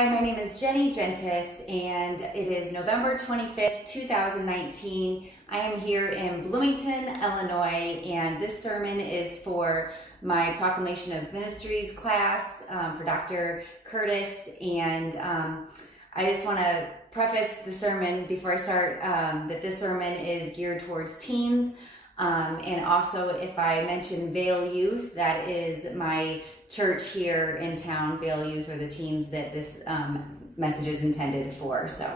Hi, my name is Jenny Gentis, and it is November 25th, 2019. I am here in Bloomington, Illinois, and this sermon is for my Proclamation of Ministries class for Dr. Curtis. And I just want to preface the sermon before I start that this sermon is geared towards teens. And also, if I mention Vale Youth, that is my church here in town, Vale Youth, or the teens that this message is intended for. So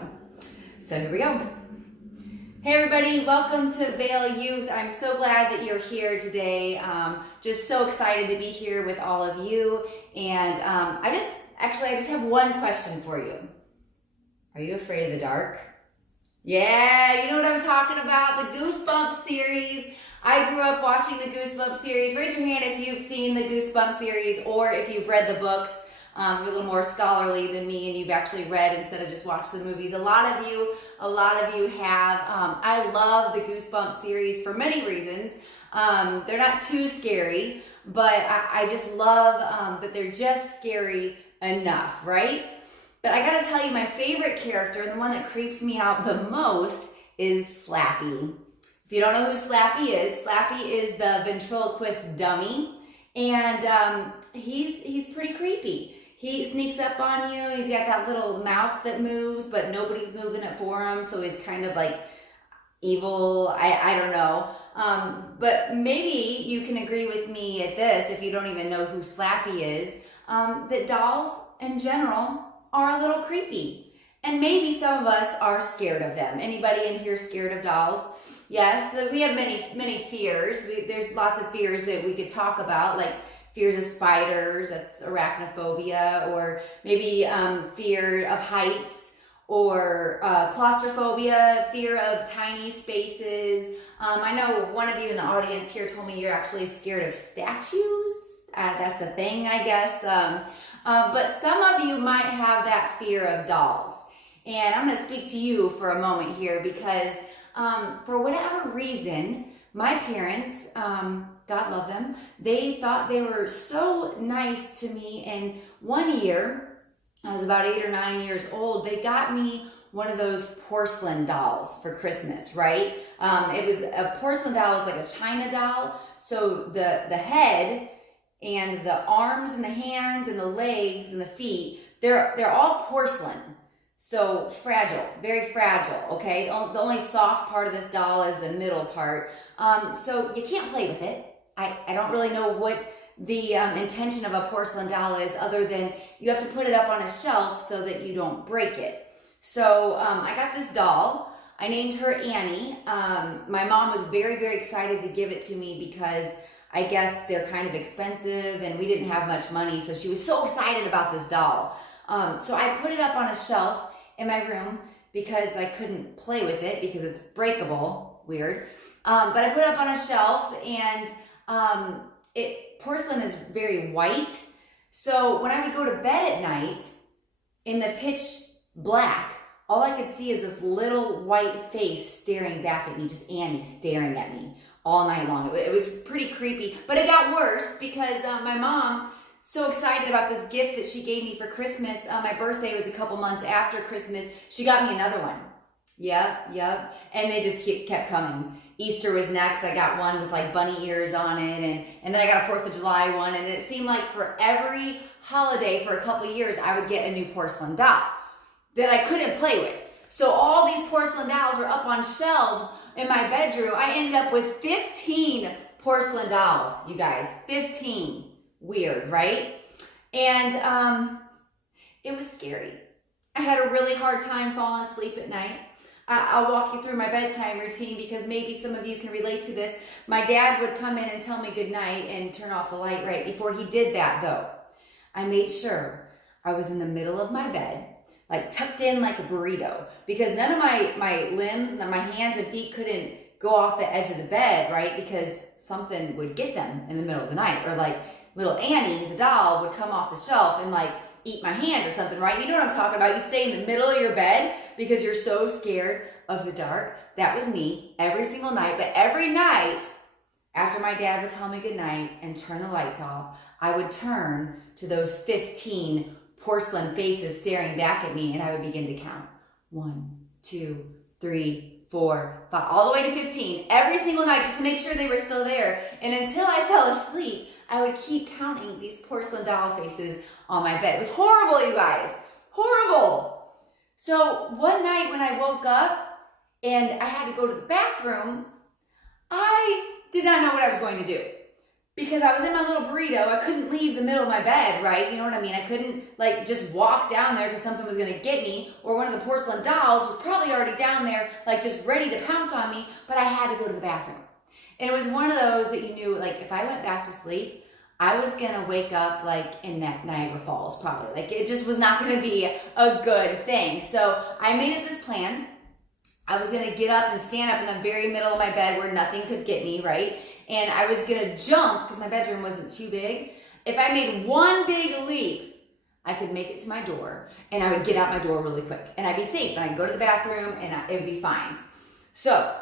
here we go. Hey everybody, welcome to Vale Youth. I'm so glad that you're here today. Just so excited to be here with all of you. And I just have one question for you. Are you afraid of the dark? Yeah, you know what I'm talking about, the Goosebumps series. I grew up watching the Goosebumps series. Raise your hand if you've seen the Goosebumps series or if you've read the books. You're a little more scholarly than me and you've actually read instead of just watched the movies. A lot of you have. I love the Goosebumps series for many reasons. They're not too scary, but I just love that they're just scary enough, right? But I gotta tell you, my favorite character, and the one that creeps me out the most, is Slappy. If you don't know who Slappy is the ventriloquist dummy, and he's pretty creepy. He sneaks up on you, and he's got that little mouth that moves, but nobody's moving it for him, so he's kind of like evil. I don't know. But maybe you can agree with me at this, if you don't even know who Slappy is, that dolls in general are a little creepy. And maybe some of us are scared of them. Anybody in here scared of dolls? Yes, we have many fears. There's lots of fears that we could talk about, like fears of spiders, that's arachnophobia, or maybe fear of heights, or claustrophobia, fear of tiny spaces. I know one of you in the audience here told me you're actually scared of statues. That's a thing, I guess. But some of you might have that fear of dolls. And I'm going to speak to you for a moment here because for whatever reason, my parents, God love them, they thought they were so nice to me. And one year, I was about 8 or 9 years old, they got me one of those porcelain dolls for Christmas, right? It was a porcelain doll, it was like a China doll. So the head and the arms and the hands and the legs and the feet, they're all porcelain. So fragile, very fragile, okay? The only soft part of this doll is the middle part. So you can't play with it. I don't really know what the intention of a porcelain doll is other than you have to put it up on a shelf so that you don't break it. So I got this doll. I named her Annie. My mom was very, very excited to give it to me because I guess they're kind of expensive and we didn't have much money. So she was so excited about this doll. So I put it up on a shelf in my room because I couldn't play with it because it's breakable. Weird. But I put it up on a shelf, and porcelain is very white. So when I would go to bed at night in the pitch black, all I could see is this little white face staring back at me, just Annie staring at me all night long. It was pretty creepy, but it got worse because my mom, so excited about this gift that she gave me for Christmas. My birthday was a couple months after Christmas. She got me another one. Yep. And they just kept coming. Easter was next. I got one with like bunny ears on it. And then I got a 4th of July one. And it seemed like for every holiday for a couple of years, I would get a new porcelain doll that I couldn't play with. So all these porcelain dolls were up on shelves in my bedroom. I ended up with 15 porcelain dolls, you guys. 15. Weird, right? And it was scary. I had a really hard time falling asleep at night. I'll walk you through my bedtime routine because maybe some of you can relate to this. My dad would come in and tell me good night and turn off the light right before he did that, though. I made sure I was in the middle of my bed, like tucked in like a burrito, because none of my limbs and my hands and feet couldn't go off the edge of the bed, right? Because something would get them in the middle of the night, or like little Annie, the doll, would come off the shelf and like eat my hand or something, right? You know what I'm talking about. You stay in the middle of your bed because you're so scared of the dark. That was me every single night. But every night, after my dad would tell me goodnight and turn the lights off, I would turn to those 15 porcelain faces staring back at me, and I would begin to count. 1, 2, 3, 4, 5, all the way to 15 every single night just to make sure they were still there. And until I fell asleep, I would keep counting these porcelain doll faces on my bed. It was horrible, you guys. Horrible. So one night when I woke up and I had to go to the bathroom, I did not know what I was going to do. Because I was in my little burrito, I couldn't leave the middle of my bed, right? You know what I mean? I couldn't like just walk down there because something was gonna get me, or one of the porcelain dolls was probably already down there, like just ready to pounce on me, but I had to go to the bathroom. And it was one of those that you knew, like if I went back to sleep, I was gonna wake up like in Niagara Falls probably. Like it just was not gonna be a good thing. So I made it this plan. I was gonna get up and stand up in the very middle of my bed where nothing could get me, right? And I was gonna jump, because my bedroom wasn't too big. If I made one big leap, I could make it to my door, and I would get out my door really quick, and I'd be safe, and I'd go to the bathroom, and it would be fine. So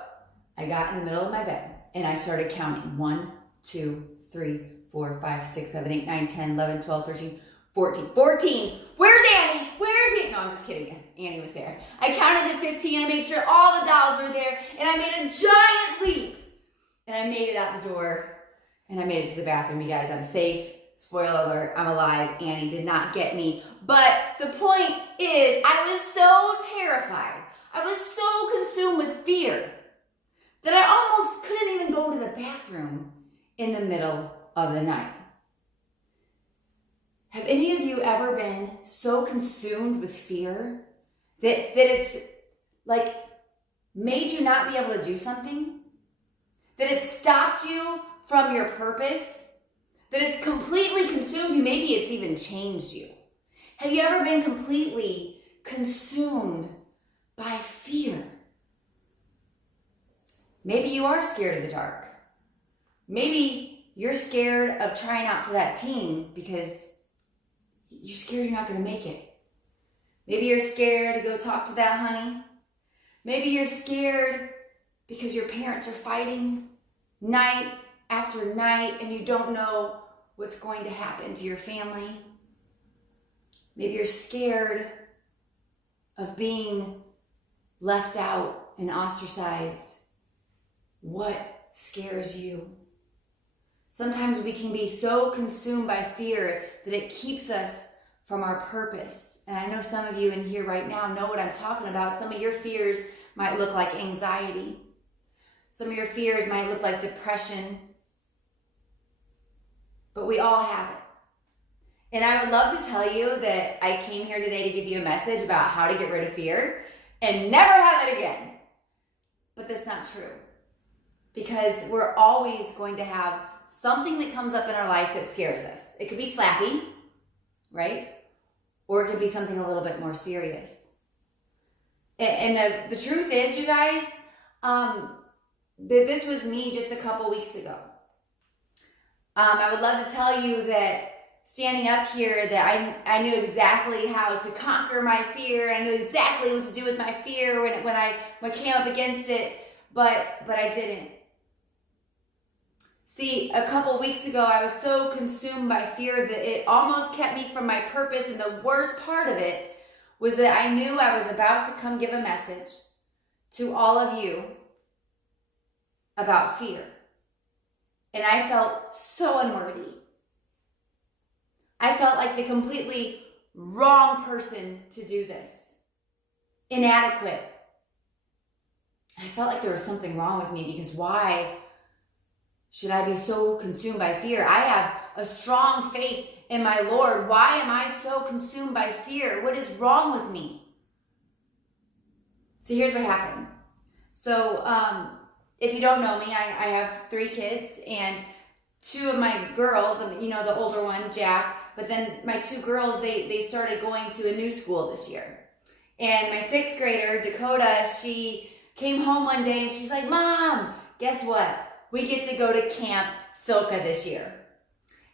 I got in the middle of my bed, and I started counting. 1, 2, 3, 4, 5, 6, 7, 8, 9, 10, 11, 12, 13, 14. 14! Where's Annie? Where's Annie? No, I'm just kidding. Annie was there. I counted to 15, I made sure all the dolls were there, and I made a giant leap. And I made it out the door, and I made it to the bathroom. You guys, I'm safe. Spoiler alert, I'm alive. Annie did not get me. But the point is, I was so terrified. I was so consumed with fear that I almost couldn't even go to the bathroom in the middle of the night. Have any of you ever been so consumed with fear that it's like made you not be able to do something? That it stopped you from your purpose? That it's completely consumed you? Maybe it's even changed you. Have you ever been completely consumed by fear? Maybe you are scared of the dark. Maybe you're scared of trying out for that team because you're scared you're not going to make it. Maybe you're scared to go talk to that honey. Maybe you're scared because your parents are fighting night after night and you don't know what's going to happen to your family. Maybe you're scared of being left out and ostracized. What scares you? Sometimes we can be so consumed by fear that it keeps us from our purpose. And I know some of you in here right now know what I'm talking about. Some of your fears might look like anxiety. Some of your fears might look like depression. But we all have it. And I would love to tell you that I came here today to give you a message about how to get rid of fear and never have it again. But that's not true. Because we're always going to have something that comes up in our life that scares us. It could be slappy, right? Or it could be something a little bit more serious. And the truth is, you guys, this was me just a couple weeks ago. I would love to tell you that standing up here that I knew exactly how to conquer my fear. I knew exactly what to do with my fear when I came up against it, but I didn't. See, a couple weeks ago, I was so consumed by fear that it almost kept me from my purpose, and the worst part of it was that I knew I was about to come give a message to all of you about fear. And I felt so unworthy. I felt like the completely wrong person to do this. Inadequate. I felt like there was something wrong with me because why should I be so consumed by fear? I have a strong faith in my Lord. Why am I so consumed by fear? What is wrong with me? So here's what happened. So if you don't know me, I have 3 kids, and 2 of my girls, you know, the older one, Jack, but then my 2 girls, they started going to a new school this year. And my 6th grader, Dakota, she came home one day and she's like, Mom, guess what? We get to go to Camp Silka this year.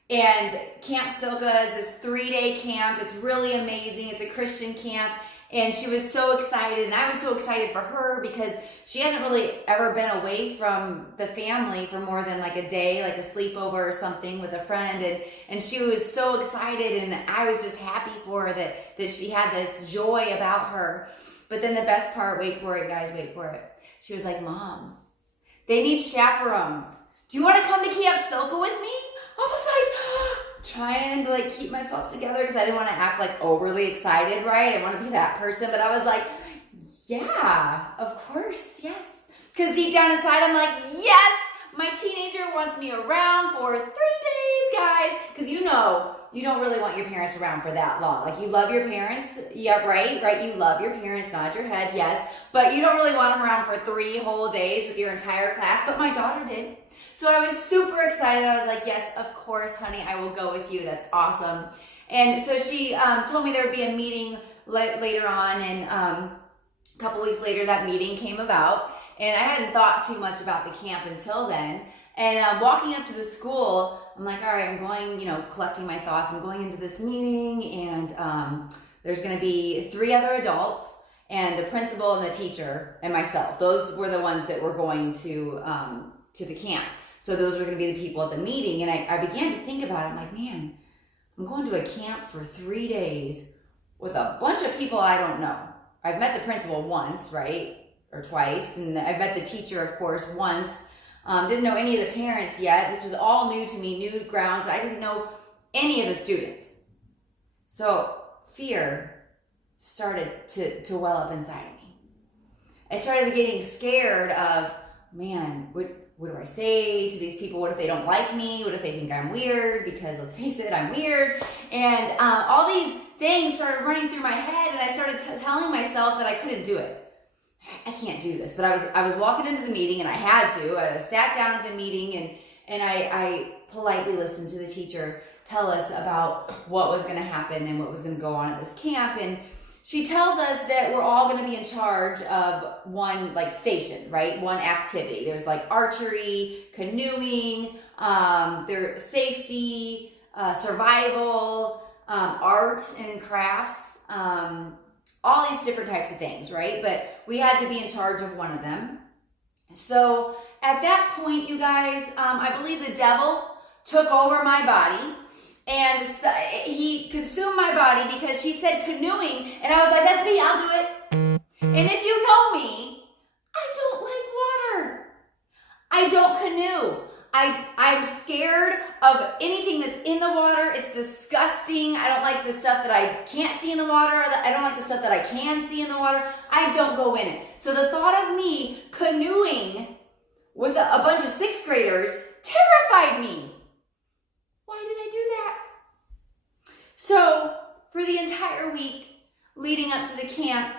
And Camp Silka is this 3-day camp. It's really amazing. It's a Christian camp. And she was so excited, and I was so excited for her because she hasn't really ever been away from the family for more than like a day, like a sleepover or something with a friend. And she was so excited, and I was just happy for her that she had this joy about her. But then the best part, wait for it, guys, wait for it. She was like, Mom, they need chaperones. Do you want to come to Camp Silka with me? I was like, trying to like keep myself together because I didn't want to act like overly excited, right? I didn't want to be that person, but I was like, yeah, of course, yes. Because deep down inside, I'm like, yes, my teenager wants me around for 3 days, guys. Because you know, you don't really want your parents around for that long. Like, you love your parents, yeah, right? You love your parents, nod your head, yes. But you don't really want them around for 3 whole days with your entire class. But my daughter did. So I was super excited. I was like, yes, of course, honey, I will go with you. That's awesome. And so she told me there would be a meeting later on, and a couple weeks later, that meeting came about. And I hadn't thought too much about the camp until then. And walking up to the school, I'm like, all right, I'm going, collecting my thoughts. I'm going into this meeting, and there's going to be 3 other adults, and the principal and the teacher and myself. Those were the ones that were going to the camp. So those were going to be the people at the meeting. And I began to think about it. I'm like, man, I'm going to a camp for 3 days with a bunch of people I don't know. I've met the principal once, right? Or twice. And I've met the teacher, of course, once. Didn't know any of the parents yet. This was all new to me, new grounds. I didn't know any of the students. So fear started to well up inside of me. I started getting scared of, man, what do I say to these people? What if they don't like me? What if they think I'm weird? Because let's face it, I'm weird. And all these things started running through my head, and I started telling myself that I couldn't do it. I can't do this. But I was walking into the meeting, and I had to. I sat down at the meeting, and I politely listened to the teacher tell us about what was going to happen and what was going to go on at this camp. And she tells us that we're all going to be in charge of one station, right? One activity. There's archery, canoeing, there's safety, survival, art and crafts, all these different types of things, right? But we had to be in charge of one of them. So at that point, you guys, I believe the devil took over my body. And he consumed my body because she said canoeing, and I was like, that's me, I'll do it. And if you know me, I don't like water. I don't canoe. I'm scared of anything that's in the water. It's disgusting. I don't like the stuff that I can't see in the water. I don't like the stuff that I can see in the water. I don't go in it. So the thought of me canoeing with a bunch of 6th graders terrified me. Why did I do that? So for the entire week leading up to the camp,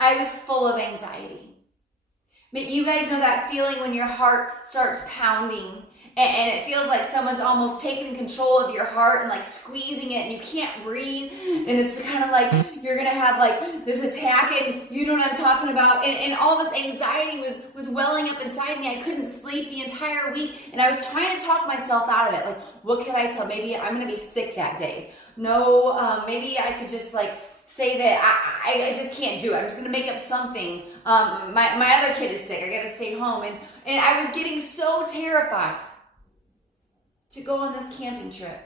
I was full of anxiety. But you guys know that feeling when your heart starts pounding and it feels like someone's almost taking control of your heart and squeezing it, and you can't breathe, and it's kind of like you're gonna have this attack, and you know what I'm talking about, and all this anxiety was welling up inside me. I couldn't sleep the entire week, and I was trying to talk myself out of it. What could I tell? Maybe I'm gonna be sick that day. No, maybe I could just say that I just can't do it. I'm just gonna make up something. My other kid is sick. I gotta stay home, and I was getting so terrified to go on this camping trip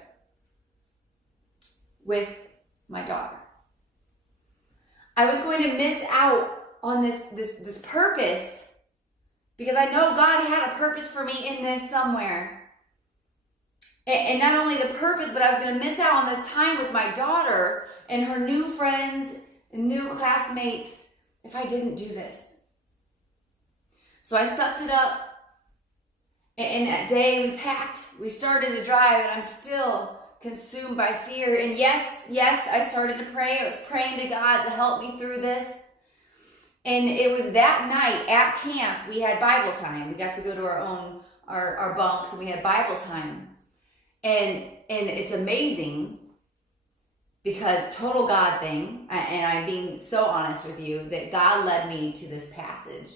with my daughter. I was going to miss out on this purpose because I know God had a purpose for me in this somewhere. And not only the purpose, but I was going to miss out on this time with my daughter and her new friends and new classmates if I didn't do this. So I sucked it up. And that day we packed, we started to drive, and I'm still consumed by fear. And yes, I started to pray. I was praying to God to help me through this. And it was that night at camp, we had Bible time. We got to go to our bunks, and we had Bible time. And it's amazing because total God thing, and I'm being so honest with you, that God led me to this passage.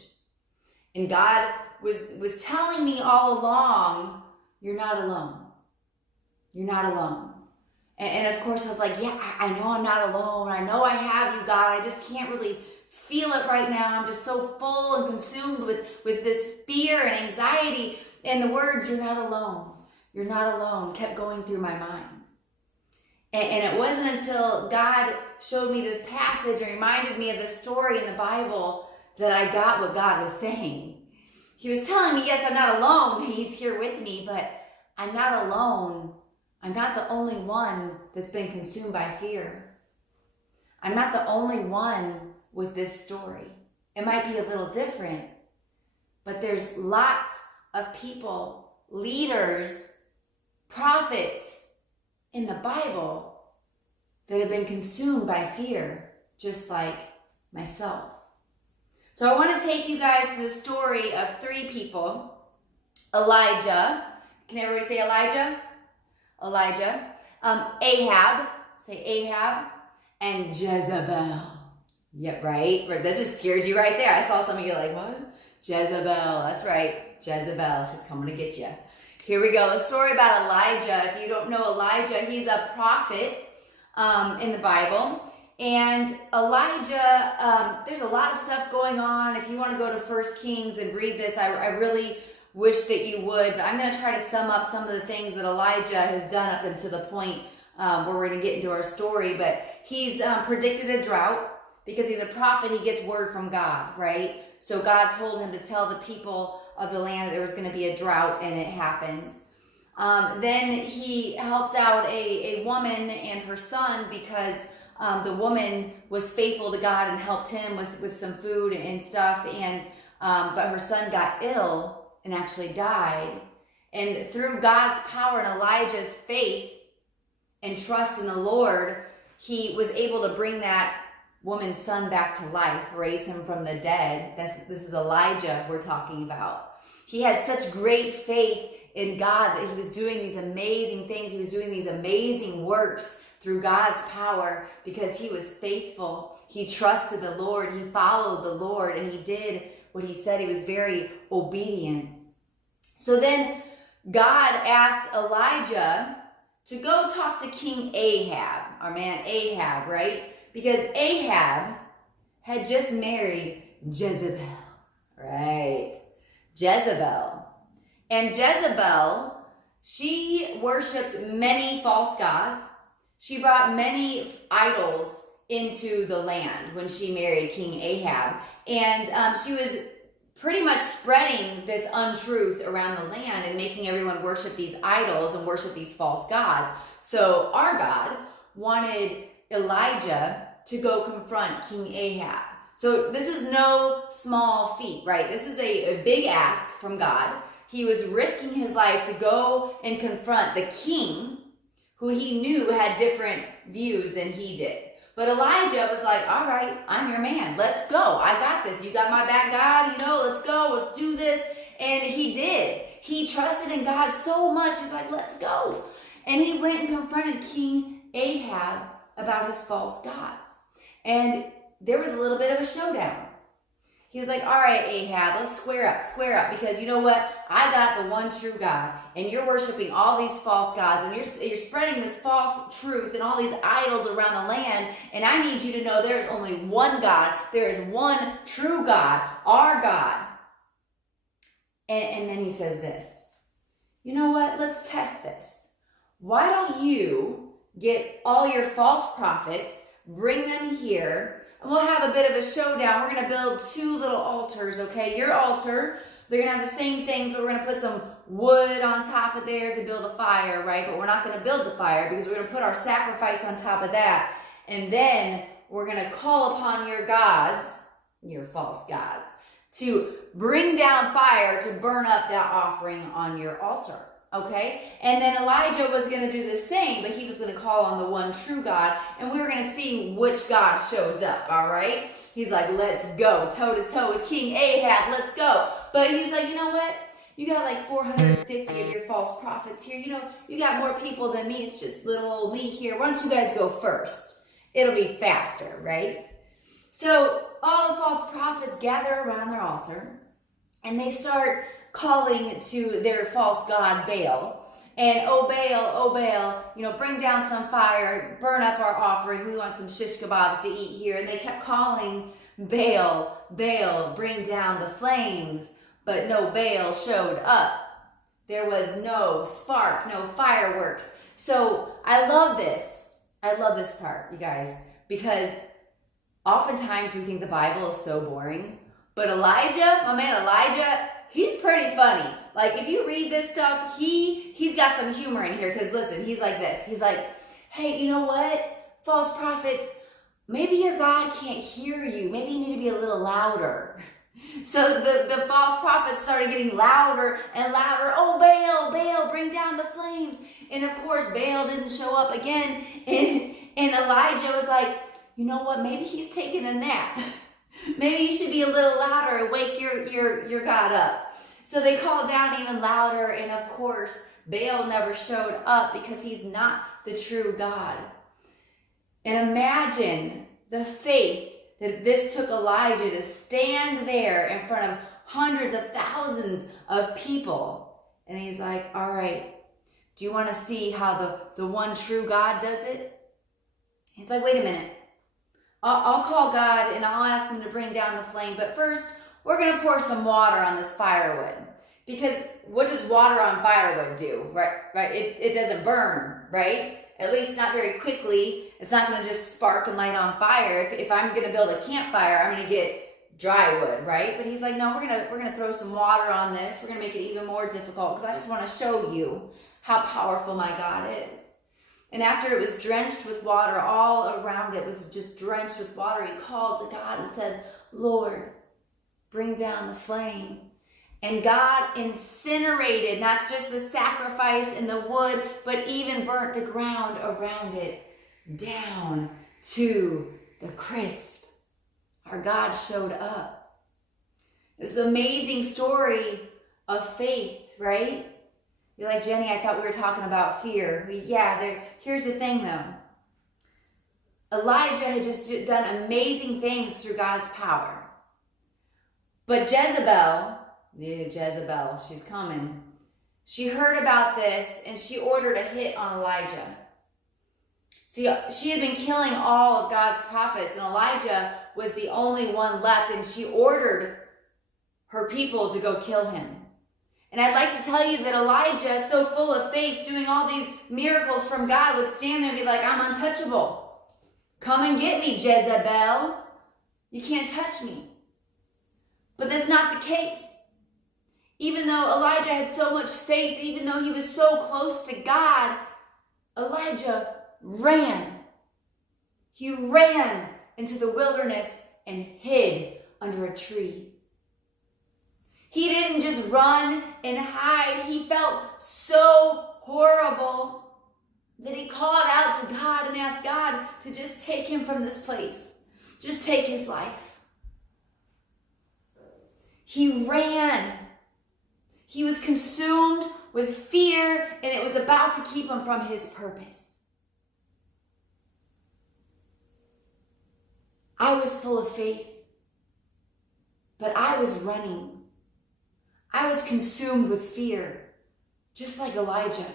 And God was telling me all along, you're not alone. You're not alone. And of course I was like, yeah, I know I'm not alone. I know I have you, God. I just can't really feel it right now. I'm just so full and consumed with this fear and anxiety. And the words, you're not alone. You're not alone, kept going through my mind. And it wasn't until God showed me this passage and reminded me of this story in the Bible that I got what God was saying. He was telling me, yes, I'm not alone. He's here with me, but I'm not alone. I'm not the only one that's been consumed by fear. I'm not the only one with this story. It might be a little different, but there's lots of people, leaders, prophets in the Bible that have been consumed by fear, just like myself. So I want to take you guys to the story of three people. Elijah. Can everybody say Elijah? Elijah. Ahab. Say Ahab. And Jezebel. Yep, right? That just scared you right there. I saw some of you like, what? Jezebel. That's right. Jezebel. She's coming to get you. Here we go. A story about Elijah. If you don't know Elijah, he's a prophet in the Bible. And Elijah, there's a lot of stuff going on. If you want to go to 1 Kings and read this, I really wish that you would. But I'm going to try to sum up some of the things that Elijah has done up until the point where we're going to get into our story. But he's predicted a drought because he's a prophet. He gets word from God, right? So God told him to tell the people of the land that there was going to be a drought, and it happened. Then he helped out a woman and her son because the woman was faithful to God and helped him with some food and stuff. And but her son got ill and actually died. And through God's power and Elijah's faith and trust in the Lord, he was able to bring that woman's son back to life, raise him from the dead. This is Elijah we're talking about. He had such great faith in God that he was doing these amazing things. He was doing these amazing works through God's power because he was faithful. He trusted the Lord. He followed the Lord, and he did what he said. He was very obedient. So then God asked Elijah to go talk to King Ahab, our man Ahab, right? Because Ahab had just married Jezebel, right? Jezebel. And Jezebel, she worshipped many false gods. She brought many idols into the land when she married King Ahab. And she was pretty much spreading this untruth around the land and making everyone worship these idols and worship these false gods. So our God wanted Elijah to go confront King Ahab. So this is no small feat, right? This is a big ask from God. He was risking his life to go and confront the king, who he knew had different views than he did. But Elijah was like, all right, I'm your man. Let's go. I got this. You got my back, God. Let's go. Let's do this. And he did. He trusted in God so much. He's like, let's go. And he went and confronted King Ahab about his false gods. And there was a little bit of a showdown. He was like, all right, Ahab, let's square up, because you know what? I got the one true God, and you're worshiping all these false gods, and you're spreading this false truth and all these idols around the land, and I need you to know there's only one God. There is one true God, our God. And then he says this, you know what? Let's test this. Why don't you get all your false prophets, bring them here, and we'll have a bit of a showdown. We're going to build two little altars, okay? Your altar, they're going to have the same things, but we're going to put some wood on top of there to build a fire, right? But we're not going to build the fire because we're going to put our sacrifice on top of that. And then we're going to call upon your gods, your false gods, to bring down fire to burn up that offering on your altar. Okay? And then Elijah was going to do the same, but he was going to call on the one true God, and we were going to see which God shows up, all right? He's like, let's go, toe-to-toe with King Ahab, let's go. But he's like, you know what? You got like 450 of your false prophets here. You got more people than me. It's just little old me here. Why don't you guys go first? It'll be faster, right? So all the false prophets gather around their altar, and they start calling to their false god Baal. And oh Baal, bring down some fire, burn up our offering. We want some shish kebabs to eat here. And they kept calling Baal, bring down the flames. But no Baal showed up. There was no spark, no fireworks. So I love this. I love this part, you guys, because oftentimes we think the Bible is so boring. But Elijah, my man Elijah, he's pretty funny. Like, if you read this stuff, he's got some humor in here. Because listen, he's like this. He's like, hey, you know what? False prophets, maybe your God can't hear you. Maybe you need to be a little louder. So the false prophets started getting louder and louder. Oh, Baal, bring down the flames. And of course, Baal didn't show up again. And Elijah was like, you know what? Maybe he's taking a nap. Maybe you should be a little louder and wake your God up. So they called down even louder. And of course, Baal never showed up because he's not the true God. And imagine the faith that this took Elijah to stand there in front of hundreds of thousands of people. And he's like, all right, do you want to see how the one true God does it? He's like, wait a minute. I'll call God and I'll ask him to bring down the flame. But first, we're going to pour some water on this firewood. Because what does water on firewood do? Right? It doesn't burn, right? At least not very quickly. It's not going to just spark and light on fire. If I'm going to build a campfire, I'm going to get dry wood, right? But he's like, no, we're going to throw some water on this. We're going to make it even more difficult because I just want to show you how powerful my God is. And after it was drenched with water, all around it was just drenched with water, he called to God and said, Lord, bring down the flame. And God incinerated not just the sacrifice and the wood, but even burnt the ground around it down to the crisp. Our God showed up. It was an amazing story of faith, right? You're like, Jenny, I thought we were talking about fear. Here's the thing though. Elijah had just done amazing things through God's power. But Jezebel, she's coming. She heard about this and she ordered a hit on Elijah. See, she had been killing all of God's prophets and Elijah was the only one left and she ordered her people to go kill him. And I'd like to tell you that Elijah, so full of faith, doing all these miracles from God, would stand there and be like, I'm untouchable. Come and get me, Jezebel. You can't touch me. But that's not the case. Even though Elijah had so much faith, even though he was so close to God, Elijah ran. He ran into the wilderness and hid under a tree. He didn't just run and hide. He felt so horrible that he called out to God and asked God to just take him from this place. Just take his life. He ran. He was consumed with fear and it was about to keep him from his purpose. I was full of faith, but I was running. I was consumed with fear, just like Elijah.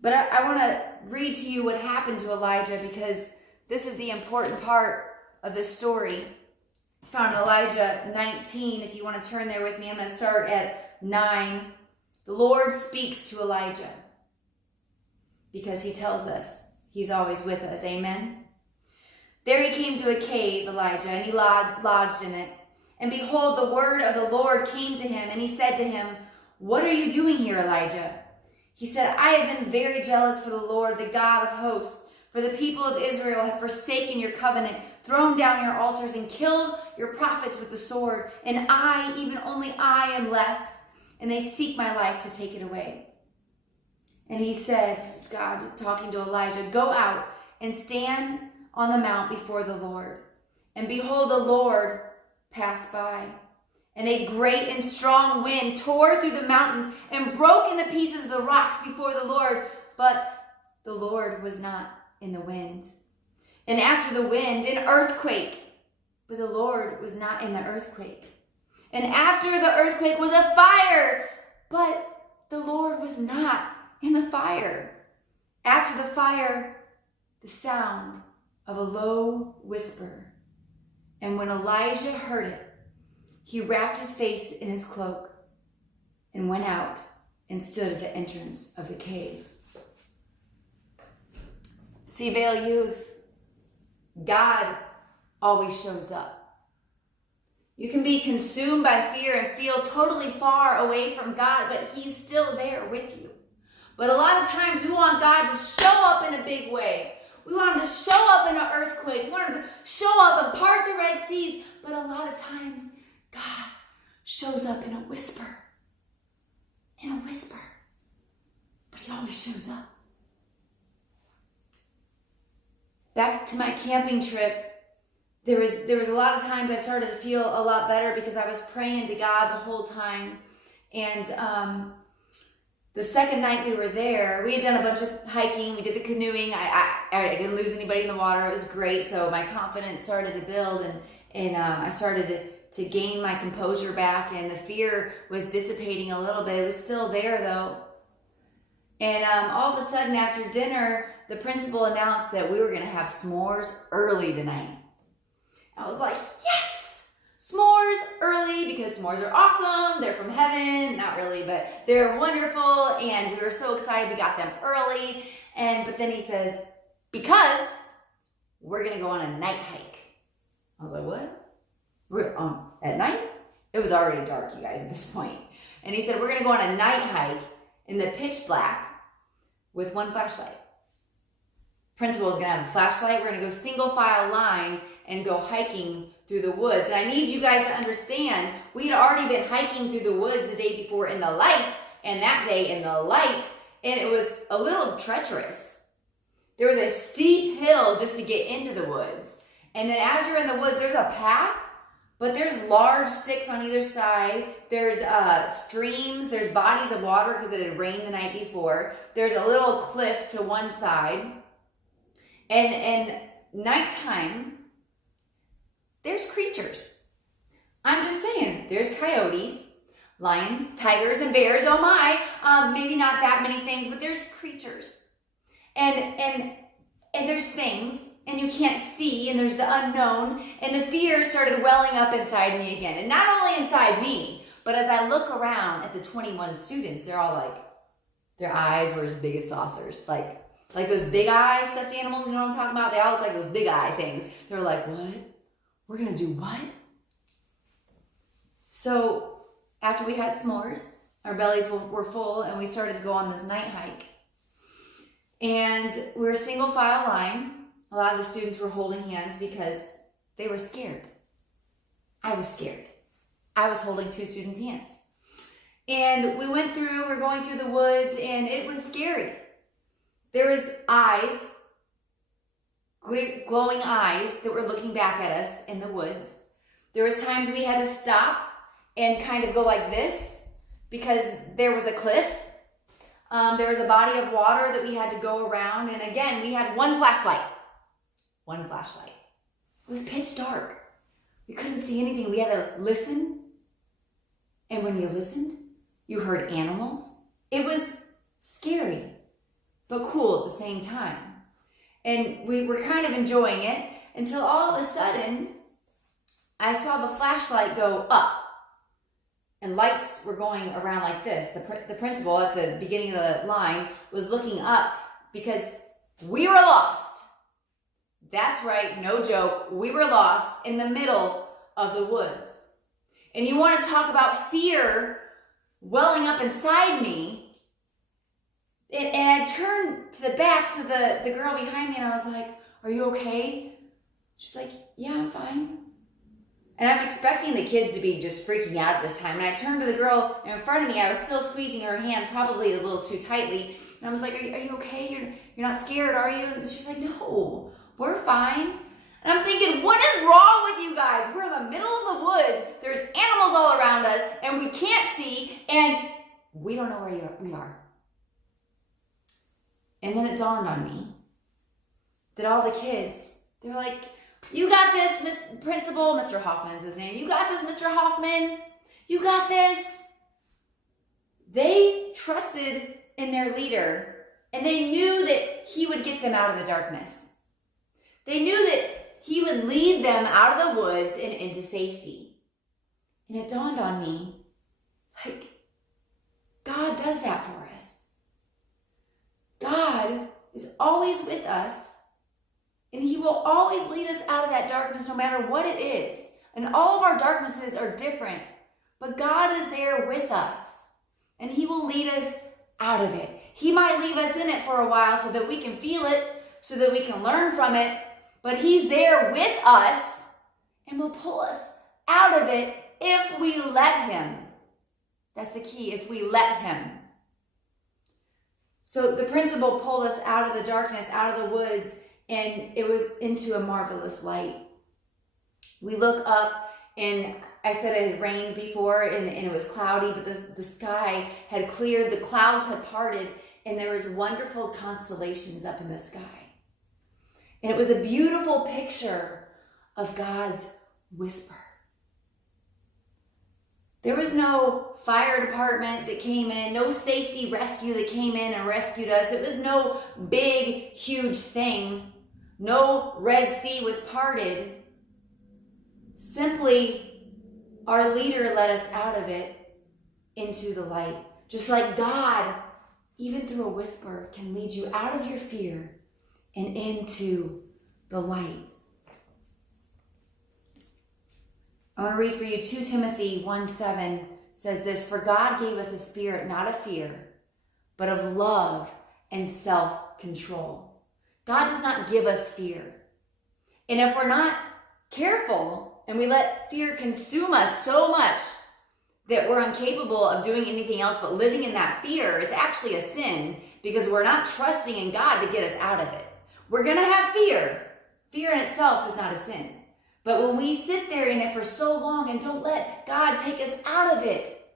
But I want to read to you what happened to Elijah because this is the important part of this story. It's found in Elijah 19. If you want to turn there with me, I'm going to start at 9. The Lord speaks to Elijah because he tells us he's always with us. Amen. There he came to a cave, Elijah, and he lodged in it. And behold, the word of the Lord came to him, and he said to him, what are you doing here, Elijah? He said, I have been very jealous for the Lord, the God of hosts. For the people of Israel have forsaken your covenant, thrown down your altars, and killed your prophets with the sword. And I, even only I, am left, and they seek my life to take it away. And he said, this is God talking to Elijah, go out and stand on the mount before the Lord. And behold, the Lord passed by, and a great and strong wind tore through the mountains and broke into pieces the rocks before the Lord, but the Lord was not in the wind. And after the wind, an earthquake, but the Lord was not in the earthquake. And after the earthquake was a fire, but the Lord was not in the fire. After the fire, the sound of a low whisper. And when Elijah heard it, he wrapped his face in his cloak and went out and stood at the entrance of the cave. See, Vale Youth, God always shows up. You can be consumed by fear and feel totally far away from God, but he's still there with you. But a lot of times we want God to show up in a big way. We want him to show up in an earthquake. We want him to show up and part the Red Seas. But a lot of times God shows up in a whisper. In a whisper. But he always shows up. Back to my camping trip, there was a lot of times I started to feel a lot better because I was praying to God the whole time. And the second night we were there, we had done a bunch of hiking. We did the canoeing. I didn't lose anybody in the water. It was great. So my confidence started to build, and I started to gain my composure back, and the fear was dissipating a little bit. It was still there though. And all of a sudden after dinner, the principal announced that we were going to have s'mores early tonight. I was like, yes! S'mores early, because s'mores are awesome. They're from heaven. Not really, but they're wonderful. And we were so excited we got them early. But then he says, because we're going to go on a night hike. I was like, what? We're on at night? It was already dark, you guys, at this point. And he said, we're going to go on a night hike in the pitch black with one flashlight. Principal is going to have a flashlight. We're going to go single file line and go hiking through the woods. And I need you guys to understand, we had already been hiking through the woods the day before in the light, and that day in the light, and it was a little treacherous. There was a steep hill just to get into the woods. And then as you're in the woods, there's a path, but there's large sticks on either side. There's streams, there's bodies of water because it had rained the night before. There's a little cliff to one side. And nighttime, there's creatures. I'm just saying, there's coyotes, lions, tigers, and bears. Oh my, maybe not that many things, but there's creatures. And there's things, and you can't see, and there's the unknown, and the fear started welling up inside me again. And not only inside me, but as I look around at the 21 students, they're all like, their eyes were as big as saucers, like those big eye stuffed animals, you know what I'm talking about? They all look like those big eye things. They were like, what? We're going to do what? So after we had s'mores, our bellies were full, and we started to go on this night hike. And we were single file line. A lot of the students were holding hands because they were scared. I was scared. I was holding two students' hands. And we were going through the woods, and it was scary. There was eyes, glowing eyes that were looking back at us in the woods. There was times we had to stop and kind of go like this because there was a cliff. There was a body of water that we had to go around. And again, we had one flashlight. One flashlight. It was pitch dark. We couldn't see anything. We had to listen. And when you listened, you heard animals. It was scary, but cool at the same time. And we were kind of enjoying it until all of a sudden, I saw the flashlight go up. And lights were going around like this. The principal at the beginning of the line was looking up because we were lost. That's right, no joke. We were lost in the middle of the woods. And you want to talk about fear welling up inside me. And I turned to the back to the girl behind me, and I was like, are you okay? She's like, yeah, I'm fine. And I'm expecting the kids to be just freaking out at this time. And I turned to the girl in front of me. I was still squeezing her hand, probably a little too tightly. And I was like, are you okay? You're not scared, are you? And she's like, no, we're fine. And I'm thinking, what is wrong with you guys? We're in the middle of the woods. There's animals all around us, and we can't see, and we don't know where we are. And then it dawned on me that all the kids, they were like, you got this, Miss Principal. Mr. Hoffman is his name. You got this, Mr. Hoffman. You got this. They trusted in their leader, and they knew that he would get them out of the darkness. They knew that he would lead them out of the woods and into safety. And it dawned on me, like, God does that for us. God is always with us, and he will always lead us out of that darkness no matter what it is. And all of our darknesses are different, but God is there with us, and he will lead us out of it. He might leave us in it for a while so that we can feel it, so that we can learn from it, but he's there with us and will pull us out of it if we let him. That's the key, if we let him. So the principal pulled us out of the darkness, out of the woods, and it was into a marvelous light. We look up, and I said it had rained before, and it was cloudy, but the sky had cleared, the clouds had parted, and there was wonderful constellations up in the sky. And it was a beautiful picture of God's whisper. There was no fire department that came in, no safety rescue that came in and rescued us. It was no big, huge thing. No Red Sea was parted. Simply, our leader led us out of it into the light. Just like God, even through a whisper, can lead you out of your fear and into the light. I want to read for you 2 Timothy 1:7 says this, "For God gave us a spirit not of fear, but of love and self-control." God does not give us fear. And if we're not careful and we let fear consume us so much that we're incapable of doing anything else but living in that fear, it's actually a sin because we're not trusting in God to get us out of it. We're going to have fear. Fear in itself is not a sin. But when we sit there in it for so long and don't let God take us out of it,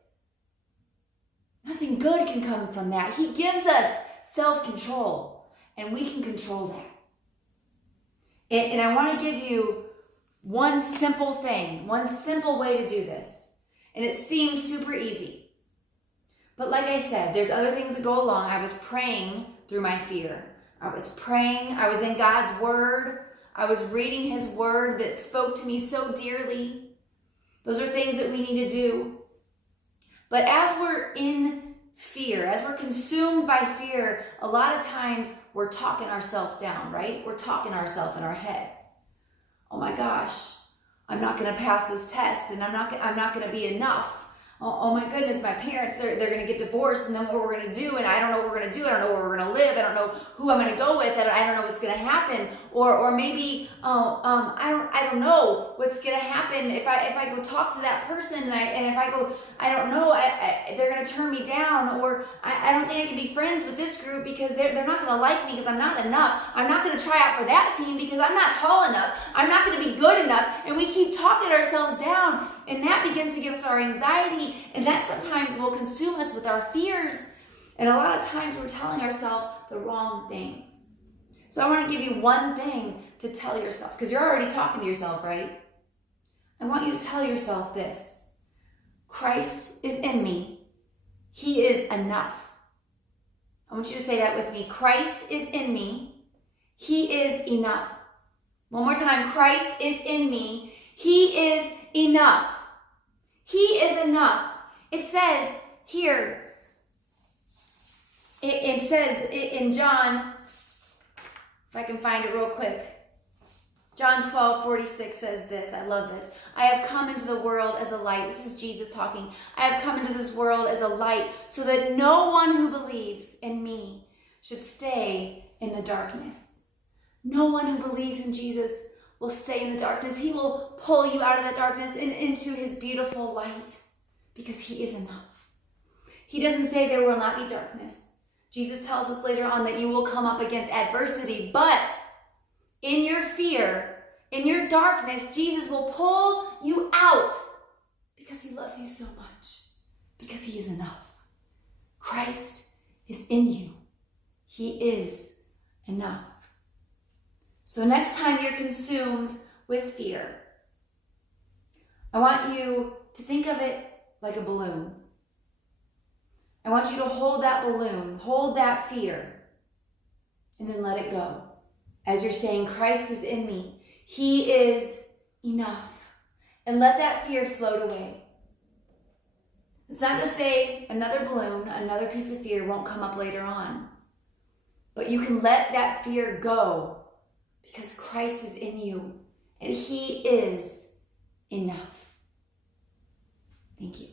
nothing good can come from that. He gives us self-control, and we can control that. And I want to give you one simple thing, one simple way to do this. And it seems super easy. But like I said, there's other things that go along. I was praying through my fear. I was praying. I was in God's word. I was reading his word that spoke to me so dearly. Those are things that we need to do. But as we're in fear, as we're consumed by fear, a lot of times we're talking ourselves down, right? We're talking ourselves in our head. Oh my gosh, I'm not going to pass this test, and I'm not going to be enough. Oh my goodness, my parents, they're going to get divorced, and then what we're going to do, and I don't know what we're going to do, I don't know where we're going to live, I don't know who I'm going to go with, I don't know what's going to happen, or maybe, I don't know what's going to happen if I go talk to that person, and if I go, I don't know, they're going to turn me down, or I don't think I can be friends with this group because they're not going to like me because I'm not enough, I'm not going to try out for that team because I'm not tall enough, I'm not going to be good enough, and we keep talking ourselves down, and that begins to give us our anxiety. And that sometimes will consume us with our fears. And a lot of times we're telling ourselves the wrong things. So I want to give you one thing to tell yourself, because you're already talking to yourself, right? I want you to tell yourself this. Christ is in me. He is enough. I want you to say that with me. Christ is in me. He is enough. One more time. Christ is in me. He is enough. He is enough. It says here, it says in John, if I can find it real quick, John 12:46 says this, I love this. I have come into the world as a light. This is Jesus talking. I have come into this world as a light so that no one who believes in me should stay in the darkness. No one who believes in Jesus will stay in the darkness. He will pull you out of that darkness and into his beautiful light because he is enough. He doesn't say there will not be darkness. Jesus tells us later on that you will come up against adversity, but in your fear, in your darkness, Jesus will pull you out because he loves you so much, because he is enough. Christ is in you. He is enough. So next time you're consumed with fear, I want you to think of it like a balloon. I want you to hold that balloon, hold that fear, and then let it go. As you're saying, Christ is in me. He is enough. And let that fear float away. It's not to say another balloon, another piece of fear won't come up later on. But you can let that fear go because Christ is in you and He is enough. Thank you.